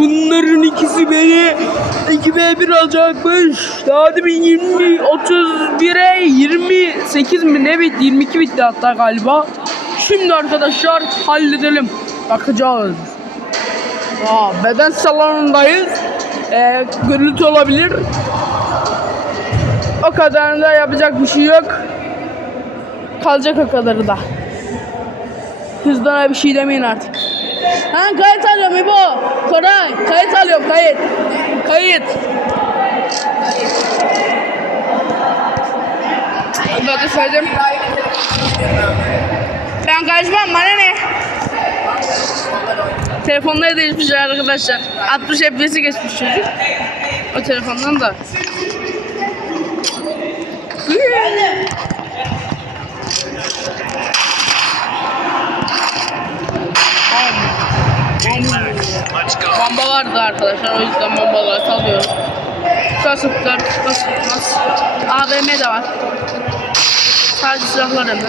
Bunların ikisi beni 2v1 alacakmış. Daha demin 20, 31'e 28 mi ne bitti? 22 bitti hatta galiba. Şimdi arkadaşlar halledelim. Bakacağız. Aa, beden salonundayız. Ee, gürültü olabilir. O kadarını da yapacak bir şey yok. Kalacak o kadarı da. Hızdan bir şey demeyin artık. Ha kayıt alıyorum İbo. Koray kayıt alıyorum kayıt. Kayıt. Ben de söyledim. Ben kaçmam bana ne? Telefonları değişmiş arkadaşlar. 60 FPS'i geçmiş çocuk. O telefondan da. Bomba vardı arkadaşlar o yüzden bombaları salıyoruz. Kasıplar, kasıpmaz. AVM de var. Sadece silahlar hem de.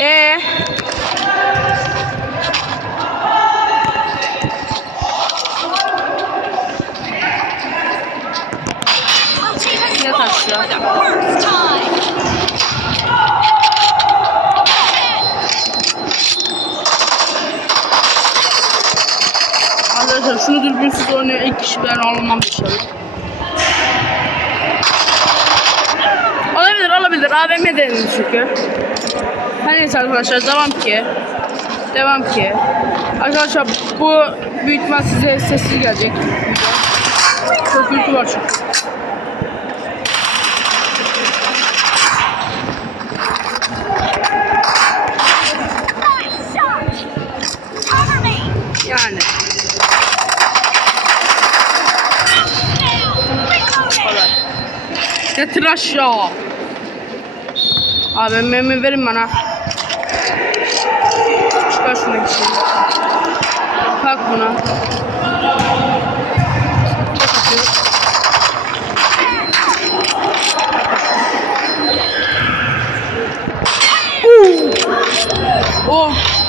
Ee. Yat aşağı. Şunu dürbünsüz oynuyor. İlk kişi ben olmam dışarı. Olabilir olabilir. AVM dedim çünkü. Her neyse arkadaşlar devam ki. Devam ki. Arkadaşlar bu büyük ihtimal size sessiz gelecek. Çok gürültü var çünkü. Yani. Getir aşağı. Abi memi verin bana. Çıkar şunu içine. Kalk buna. Oh.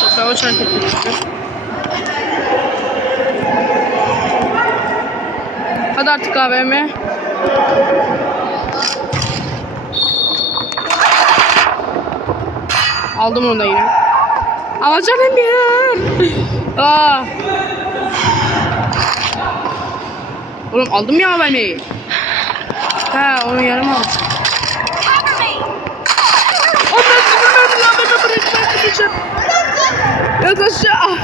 Çok yavaş hareket ediyor. Hadi artık AVM. Aldım onu da yine. Ama canım ya. Aa. Oğlum aldım ya AVM'yi. He onu yarım aldım. Cover me. Ondan sıkılmadım ya ben de gideceğim. Yat aşağı.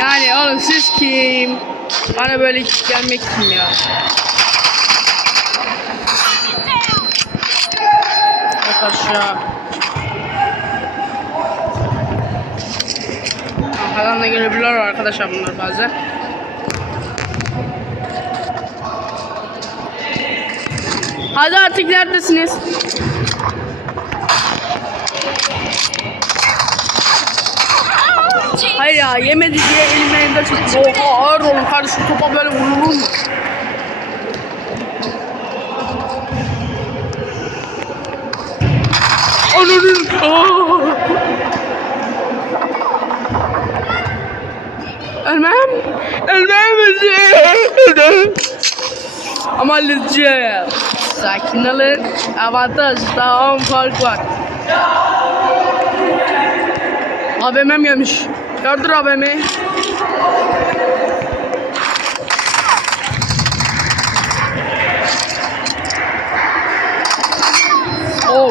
Yani oğlum siz kim? Bana böyle gelmek kim ya? Aşağı. Arkadan da gelebilirler arkadaşlar bunlar bazen. Hadi artık neredesiniz? Hayır ya yemedi diye elimden elinde çıktı. Oha ağır olun kardeşim topa böyle vurulur mu? Ananın. Ölmem. Ölmem. Ama halledeceğim. Sakin olun. Avantaj. Daha 10 fark var. AVM'm gelmiş. Yardır AVM'yi. Bu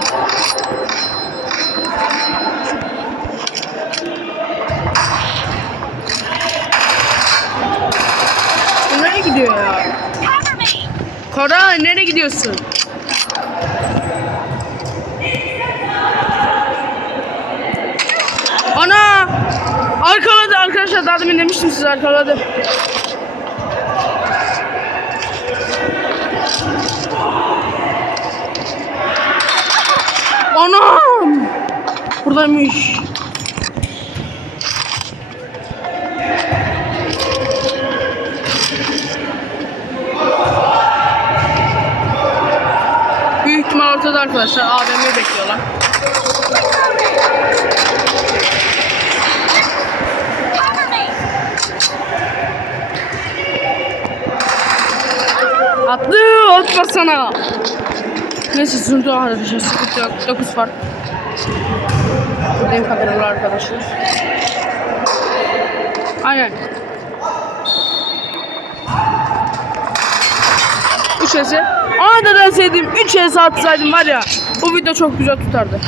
Nereye gidiyor ya? Ne Nereye gidiyorsun? Ana! Arkaladı arkadaşlar. Daha demin demiştim size arkaladı. Anam! Buradaymış. Büyük ortada arkadaşlar. AVM'yi bekliyorlar. Cover me! Attı! At var sana. Neyse yok arkadaşlar. Sıkıntı yok. 9 fark. Buradayım kameramla arkadaşlar. Aynen. 3 ese. Aa neden sevdim. 3 ese atsaydım var ya. Bu video çok güzel tutardı.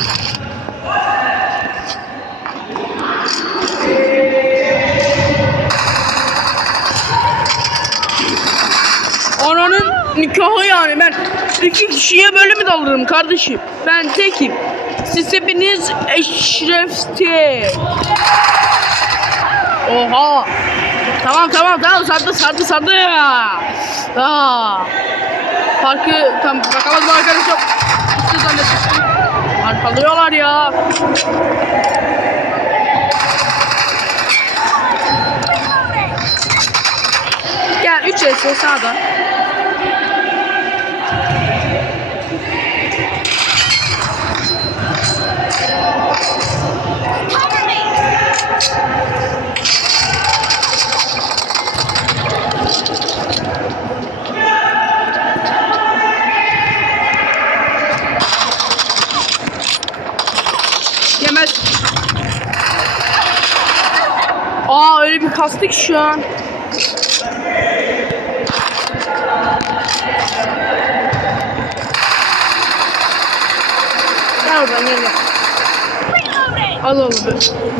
Ananın nikahı yani ben iki kişiye böyle mi dalırım kardeşim? Ben tekim. Siz hepiniz eşrefti. Oha. Tamam tamam tamam sardı sardı sardı. Aa. Farkı tam bakamadım arkadaşım. Üstü zannetmiştim. Arkalıyorlar ya. Gel 3 S sağda. Öyle bir kastık şu an. Gel oradan gel! Al al.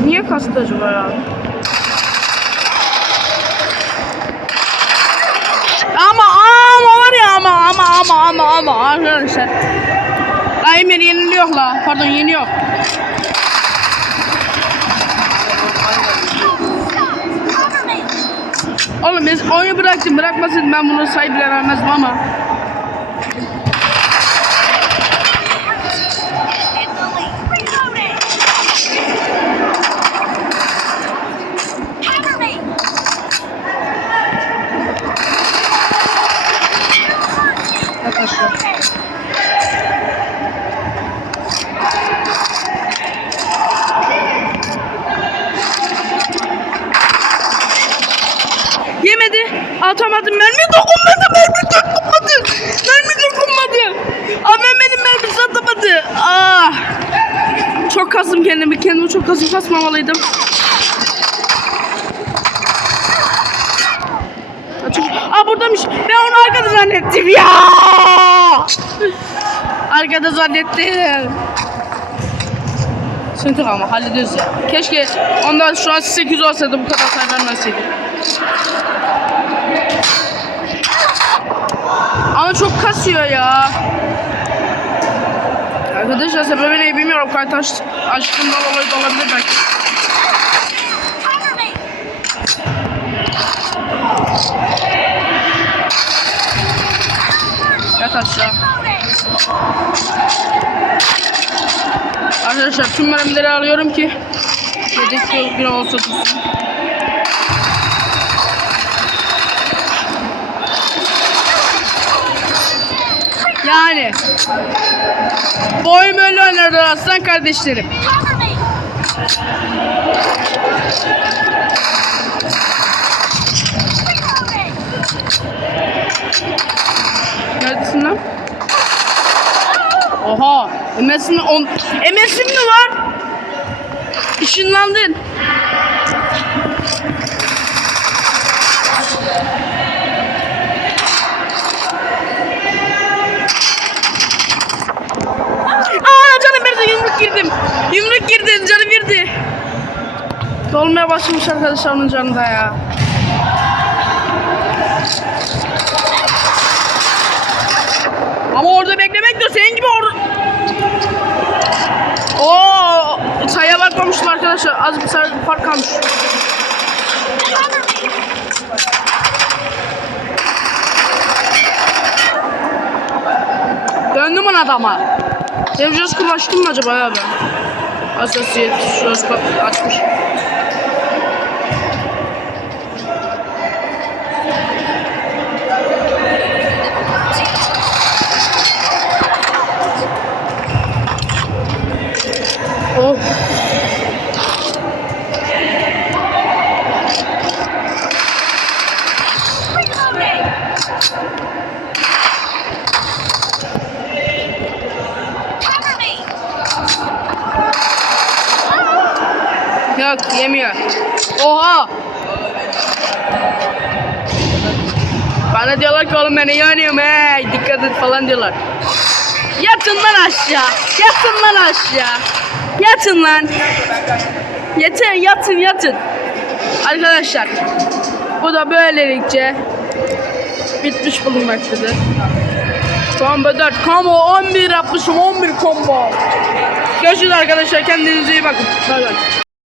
Niye kastı acaba ya? Ama ama var ya ama ama ama ama ama arkadaşlar. La Emir yeniliyor la. Pardon yeniyor. Oğlum biz oyunu bıraktım. Bırakmasın ben bunu vermezdim ama. Yemedi. Atamadım. Mermi dokunmadı. Mermi dokunmadı. Mermi dokunmadı. Ama benim mermisi atamadı. Ah. Çok kastım kendimi. Kendimi çok kastım kasmamalıydım. Aa buradaymış. Ben onu arkada zannettim ya. Arkada zannettim. Sıkıntı ama hallediyoruz ya. Keşke ondan şu an 8 olsaydı bu kadar sayı. Ama çok kasıyor ya. Arkadaşlar sebebi ne bilmiyorum. Kayıt aç, açtığımdan dolayı da olabilir belki. Yat aşağı. Arkadaşlar tüm mermileri alıyorum ki yedek bir olsa tutsun. Yani bu oyun böyle oynarlar aslan kardeşlerim. Neredesin lan? Oha. MS'in on... MS'in mi var? Işınlandın. Dolmaya başlamış arkadaşlar onun canı da ya. orada beklemek de senin gibi or... Oo, sayıya bakmamıştım arkadaşlar. Az bir sayı fark kalmış. Döndüm lan adama. Benim Josko açtım mı acaba ya ben? Asosiyet Josko açmış. Of. Reloading. Cover me. Yok yemiyor. Oha. Bana diyorlar ki oğlum ben iyi oynuyorum hey dikkat et falan diyorlar. Yatın lan aşağı. Yatın lan aşağı. Yatın lan. Yatın yatın yatın. Arkadaşlar bu da böylelikle bitmiş bulunmaktadır. Combo 4, combo 11 yapmışım 11 combo. Görüşürüz arkadaşlar kendinize iyi bakın. Bay bay.